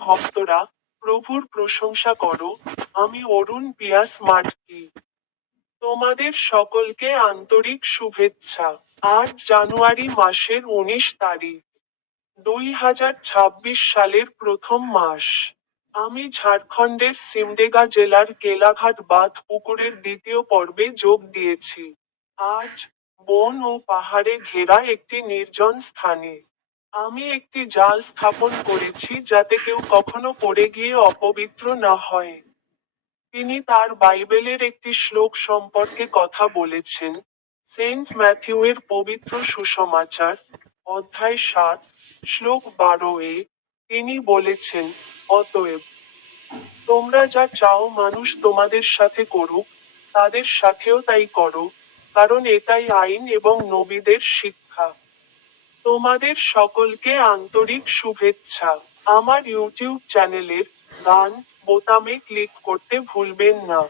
ভক্তরা, প্রভুর প্রশংসা করো। আমি অরুণ পিয়াস মার্কি। তোমাদের সকলকে আন্তরিক শুভেচ্ছা। আজ জানুয়ারি মাসের 19 তারিখ, 2026 সালের প্রথম মাস। আমি ঝাড়খণ্ডের সিমডেগা জেলার কেলাঘাট বাঁধ পুকুরের দ্বিতীয় পর্বে যোগ দিয়েছি। আজ, বন ও পাহাড়ে ঘেরা একটি নির্জন স্থানে, আমি একটি জাল স্থাপন করেছি যাতে কেউ কখনো পড়ে গিয়ে অপবিত্র না হয়। তিনি তার বাইবেলের একটি শ্লোক সম্পর্কে কথা বলেছেন। সেন্ট ম্যাথিউয়ের পবিত্র সুসমাচার, অধ্যায় 7, শ্লোক 12-এ, তিনি বলেছেন, অতএব তোমরা যা চাও মানুষ তোমাদের সাথে করুক, তাদের সাথেও তাই করো, কারণ এটাই আইন এবং নবীদের শিক্ষা। তোমাদের সকলকে আন্তরিক শুভেচ্ছা। আমার ইউটিউব চ্যানেলের গান বোতামে ক্লিক করতে ভুলবেন না।